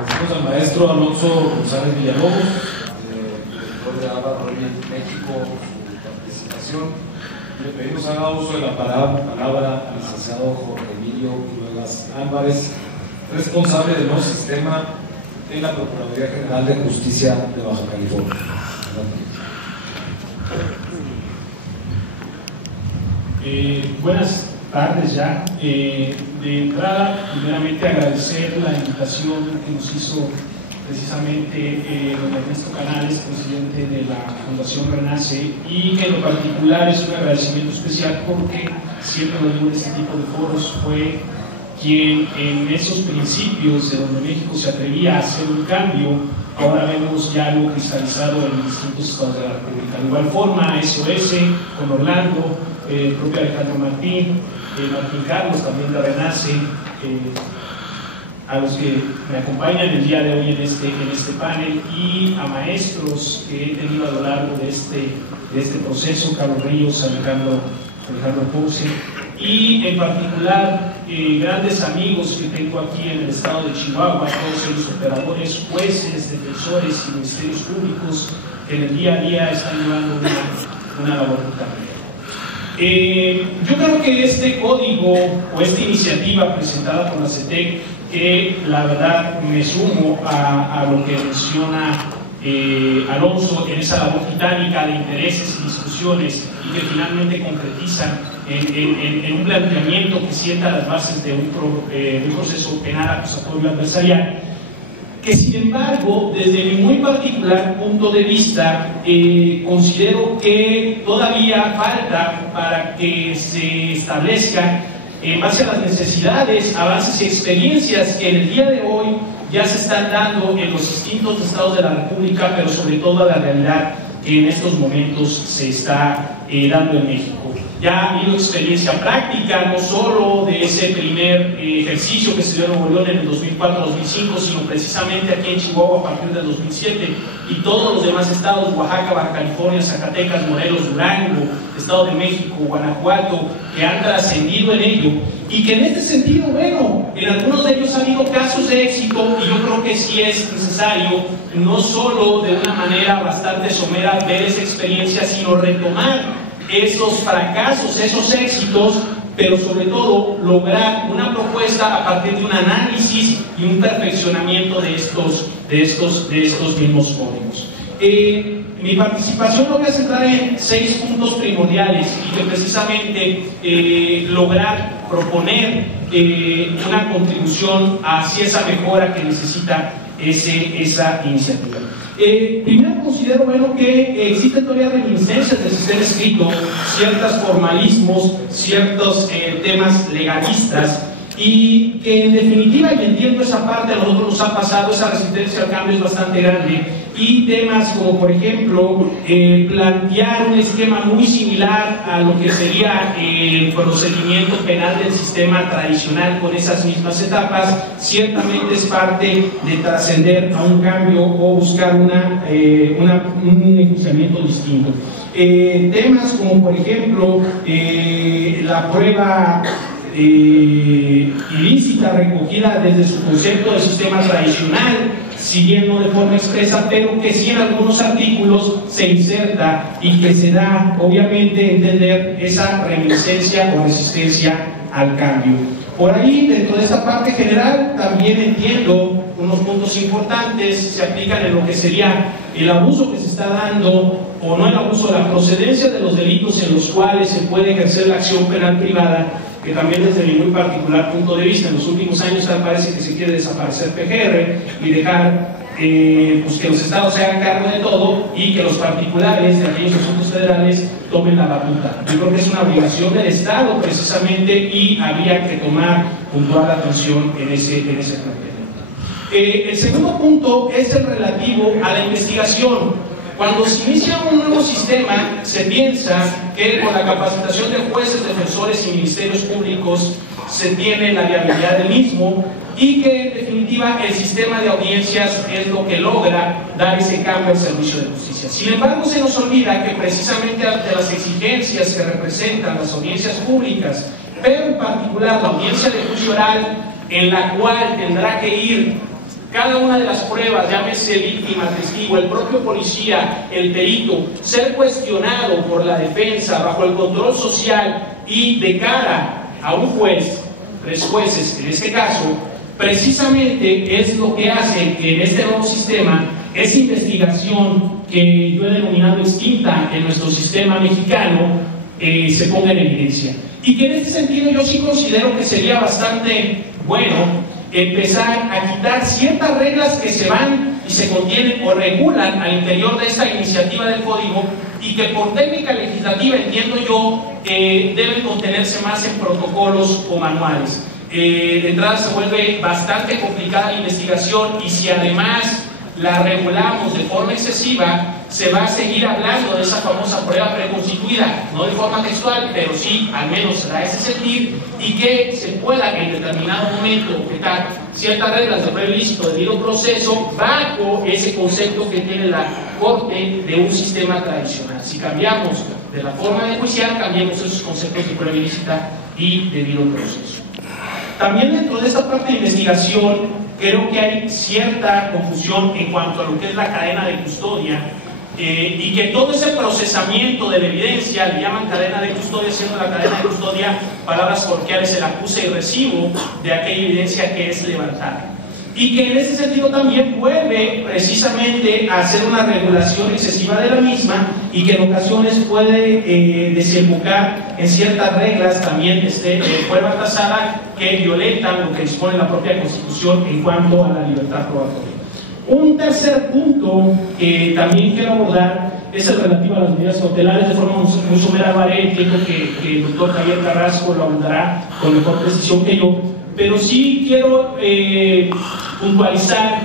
Agradecemos al maestro Alonso González Villalobos, director de ABA México, por su participación. Le pedimos haga uso de la palabra al licenciado Jorge Emilio Ruelas Álvarez, responsable del nuevo sistema en la Procuraduría General de Justicia de Baja California. Buenas tardes ya. De entrada, primeramente agradecer la invitación que nos hizo precisamente don Ernesto Canales, presidente de la Fundación Renace, y que en lo particular es un agradecimiento especial porque siempre lo digo en este tipo de foros, fue quien en esos principios de donde México se atrevía a hacer un cambio, ahora vemos ya algo cristalizado en distintos estados de la República. De igual forma, SOS, con Orlando, el propio Alejandro Martín Carlos, también de Renace, a los que me acompañan el día de hoy en este panel, y a maestros que he tenido a lo largo de este proceso, Carlos Ríos, Alejandro Ponce, y en particular grandes amigos que tengo aquí en el estado de Chihuahua, todos los operadores, jueces, defensores y ministerios públicos que en el día a día están llevando una labor notable. Yo creo que este código o esta iniciativa presentada por la CETEC, que la verdad me sumo a lo que menciona Alonso en esa labor titánica de intereses y discusiones, y que finalmente concretizan en un planteamiento que sienta las bases de un proceso penal acusatorio adversarial, que sin embargo, desde mi muy particular punto de vista, considero que todavía falta para que se establezca, en base a las necesidades, avances y experiencias que en el día de hoy ya se están dando en los distintos estados de la República, pero sobre todo a la realidad que en estos momentos se está dando en México. Ya ha habido experiencia práctica, no solo de ese primer ejercicio que se dio en Nuevo León en el 2004-2005, sino precisamente aquí en Chihuahua a partir del 2007, y todos los demás estados, Oaxaca, Baja California, Zacatecas, Morelos, Durango, Estado de México, Guanajuato, que han trascendido en ello, y que en este sentido, bueno, en algunos de ellos ha habido casos de éxito, y yo creo que sí es necesario, no solo de una manera bastante somera ver esa experiencia, sino retomar esos fracasos, esos éxitos, pero sobre todo lograr una propuesta a partir de un análisis y un perfeccionamiento de estos mismos códigos. Mi participación lo voy a centrar en 6 puntos primordiales, y que precisamente lograr proponer una contribución hacia esa mejora que necesita esa iniciativa. Primero considero, bueno, que existen todavía reminiscencias del sistema escrito, ciertos formalismos, ciertos temas legalistas, y que en definitiva, y entiendo esa parte, a nosotros nos ha pasado, esa resistencia al cambio es bastante grande, y temas como por ejemplo plantear un esquema muy similar a lo que sería el procedimiento penal del sistema tradicional con esas mismas etapas, ciertamente es parte de trascender a un cambio o buscar un enjuiciamiento distinto. Temas como por ejemplo la prueba ilícita recogida desde su concepto de sistema tradicional, si bien no de forma expresa, pero que sí en algunos artículos se inserta y que se da obviamente entender esa reminiscencia o resistencia al cambio. Por ahí, dentro de esta parte general, también entiendo unos puntos importantes se aplican en lo que sería el abuso que se está dando, o no el abuso, la procedencia de los delitos en los cuales se puede ejercer la acción penal privada, que también desde mi muy particular punto de vista, en los últimos años parece que se quiere desaparecer PGR y dejar pues que los estados se hagan cargo de todo y que los particulares de aquellos asuntos federales tomen la batuta. Yo creo que es una obligación del Estado precisamente, y habría que tomar puntual atención en ese planteamiento. El segundo punto es el relativo a la investigación. Cuando se inicia un nuevo sistema, se piensa que con la capacitación de jueces, defensores y ministerios públicos se tiene la viabilidad del mismo, y que en definitiva el sistema de audiencias es lo que logra dar ese cambio al servicio de justicia. Sin embargo, se nos olvida que precisamente ante las exigencias que representan las audiencias públicas, pero en particular la audiencia de juicio oral, en la cual tendrá que ir cada una de las pruebas, llámese víctima, testigo, el propio policía, el perito, ser cuestionado por la defensa bajo el control social y de cara a un juez, 3 jueces en este caso, precisamente es lo que hace que en este nuevo sistema esa investigación que yo he denominado extinta en nuestro sistema mexicano se ponga en evidencia. Y que en este sentido yo sí considero que sería bastante bueno empezar a quitar ciertas reglas que se van y se contienen o regulan al interior de esta iniciativa del código y que por técnica legislativa, entiendo yo, deben contenerse más en protocolos o manuales. De entrada se vuelve bastante complicada la investigación y si además la regulamos de forma excesiva, se va a seguir hablando de esa famosa prueba preconstituida, no de forma textual, pero sí, al menos se da ese sentir, y que se pueda en determinado momento objetar ciertas reglas de previo ilícito, debido proceso, bajo ese concepto que tiene la Corte de un sistema tradicional. Si cambiamos de la forma de juiciar, cambiemos esos conceptos de previo ilícita y debido proceso. También dentro de esta parte de investigación, creo que hay cierta confusión en cuanto a lo que es la cadena de custodia y que todo ese procesamiento de la evidencia, le llaman cadena de custodia, siendo la cadena de custodia, palabras coloquiales, el acuse y recibo de aquella evidencia que es levantada. Y que en ese sentido también vuelve precisamente a hacer una regulación excesiva de la misma y que en ocasiones puede desembocar en ciertas reglas también prueba tasada que violentan lo que dispone la propia Constitución en cuanto a la libertad probatoria. Un tercer punto que también quiero abordar es el relativo a las medidas cautelares. De forma muy somera, entiendo que el doctor Javier Carrasco lo abordará con mejor precisión que yo, pero sí quiero puntualizar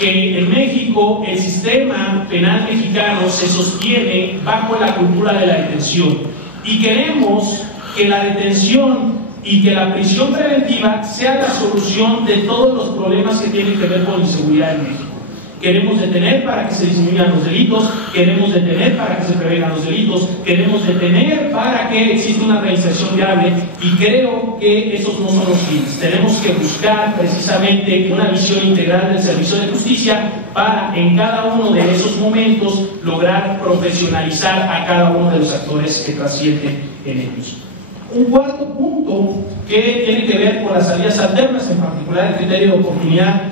que en México el sistema penal mexicano se sostiene bajo la cultura de la detención y queremos que la detención y que la prisión preventiva sea la solución de todos los problemas que tienen que ver con la inseguridad en México. Queremos detener para que se disminuyan los delitos, queremos detener para que se prevengan los delitos, queremos detener para que exista una reinserción viable y creo que esos no son los fines. Tenemos que buscar precisamente una visión integral del servicio de justicia para en cada uno de esos momentos lograr profesionalizar a cada uno de los actores que trascienden en ellos. Un cuarto punto que tiene que ver con las salidas alternas, en particular el criterio de oportunidad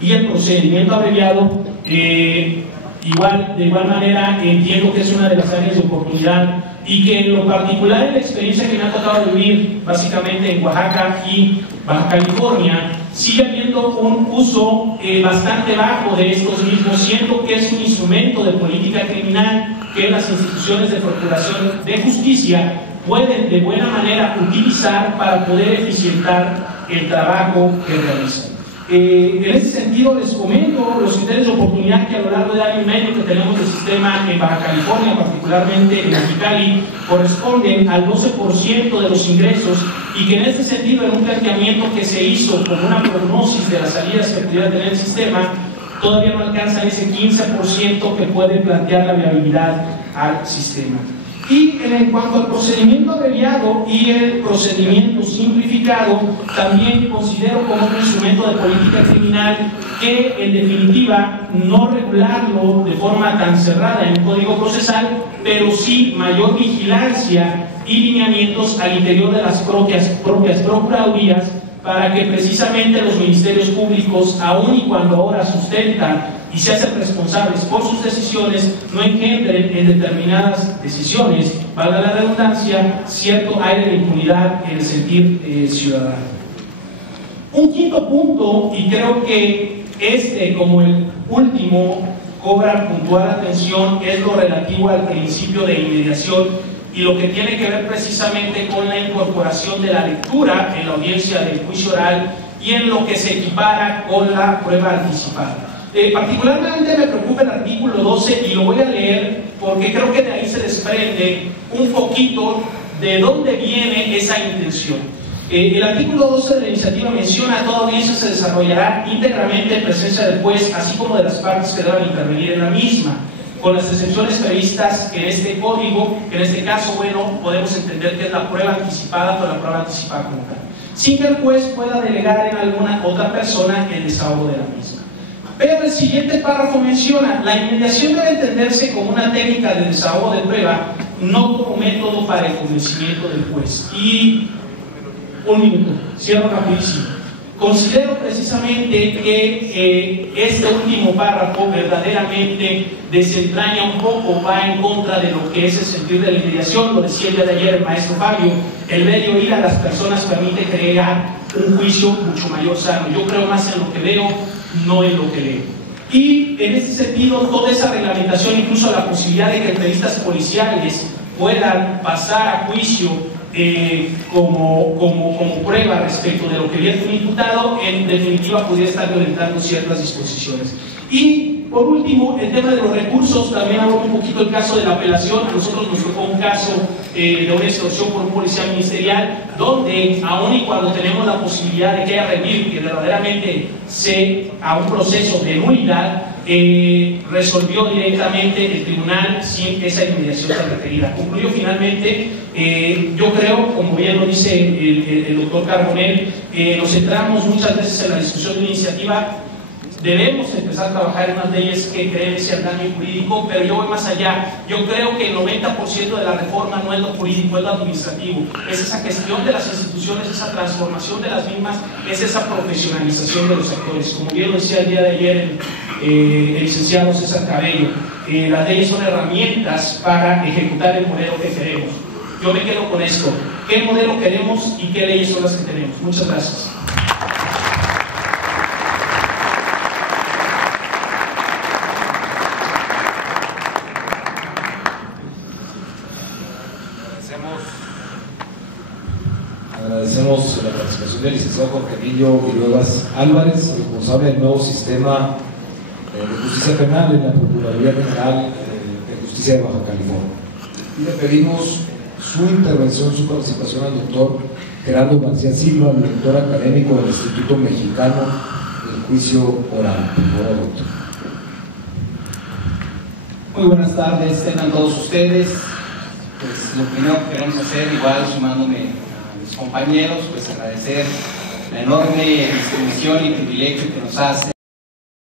y el procedimiento abreviado, de igual manera entiendo que es una de las áreas de oportunidad y que en lo particular en la experiencia que me ha tocado vivir básicamente en Oaxaca y Baja California, sigue habiendo un uso bastante bajo de estos mismos, siendo que es un instrumento de política criminal que las instituciones de procuración de justicia pueden de buena manera utilizar para poder eficientar el trabajo que realizan. En ese sentido les comento los criterios de oportunidad que a lo largo de año y medio que tenemos el sistema en Baja California, particularmente en Mexicali, corresponden al 12% de los ingresos y que en este sentido en un planteamiento que se hizo con una prognosis de las salidas que pudiera tener el sistema, todavía no alcanzan ese 15% que puede plantear la viabilidad al sistema. Y en cuanto al procedimiento abreviado y el procedimiento simplificado, también considero como un instrumento de política criminal que en definitiva no regularlo de forma tan cerrada en el Código Procesal, pero sí mayor vigilancia y lineamientos al interior de las propias procuradurías para que precisamente los ministerios públicos, aun y cuando ahora sustentan y se hacen responsables por sus decisiones, no engendren en determinadas decisiones, valga la redundancia, cierto aire de impunidad en el sentir ciudadano. Un quinto punto, y creo que como el último cobra puntual atención, es lo relativo al principio de inmediación y lo que tiene que ver precisamente con la incorporación de la lectura en la audiencia del juicio oral y en lo que se equipara con la prueba anticipada. Particularmente me preocupa el artículo 12 y lo voy a leer porque creo que de ahí se desprende un poquito de dónde viene esa intención. El artículo 12 de la iniciativa menciona: toda audiencia se desarrollará íntegramente en presencia del juez, así como de las partes que deban intervenir en la misma, con las excepciones previstas en este código, que en este caso, bueno, podemos entender que es la prueba anticipada o la prueba anticipada como tal, sin que el juez pueda delegar en alguna otra persona el desahogo de la misma. Pero el siguiente párrafo menciona: la inmediación debe entenderse como una técnica de desahogo de prueba, no como método para el convencimiento del juez. Y un minuto, cierro rapidísimo. Considero precisamente que este último párrafo verdaderamente desentraña un poco, va en contra de lo que es el sentido de la inmediación. Lo decía el día de ayer el maestro Fabio: el ver y oír a las personas permite crear un juicio mucho mayor sano. Yo creo más en lo que veo, no en lo que leo. Y en ese sentido, toda esa reglamentación, incluso la posibilidad de que periodistas policiales puedan pasar a juicio como prueba respecto de lo que viene un imputado, en definitiva podría estar violentando ciertas disposiciones. Y por último, el tema de los recursos, también hablo un poquito del caso de la apelación. A nosotros nos tocó un caso de una extorsión por un policía ministerial, donde aun y cuando tenemos la posibilidad de que haya revivir, que verdaderamente a un proceso de nulidad, resolvió directamente el tribunal sin esa inmediación tan requerida. Concluyo finalmente, yo creo, como bien lo dice el doctor Carbonell, nos centramos muchas veces en la discusión de una iniciativa. Debemos empezar a trabajar en unas leyes que creen ese andamio jurídico, pero yo voy más allá. Yo creo que el 90% de la reforma no es lo jurídico, es lo administrativo. Es esa gestión de las instituciones, esa transformación de las mismas, es esa profesionalización de los actores. Como bien lo decía el día de ayer el licenciado César Cabello, las leyes son herramientas para ejecutar el modelo que queremos. Yo me quedo con esto: ¿qué modelo queremos y qué leyes son las que tenemos? Muchas gracias. Agradecemos la participación del licenciado Jorge Emilio Villegas Álvarez, responsable del nuevo sistema de justicia penal en la Procuraduría General de Justicia de Baja California. Y le pedimos su intervención, su participación al doctor Gerardo García Silva, director académico del Instituto Mexicano del Juicio Oral. Por favor, doctor. Muy buenas tardes, tengan todos ustedes. Pues lo primero que queremos hacer, igual sumándome a mis compañeros, pues agradecer la enorme distinción y privilegio que nos hace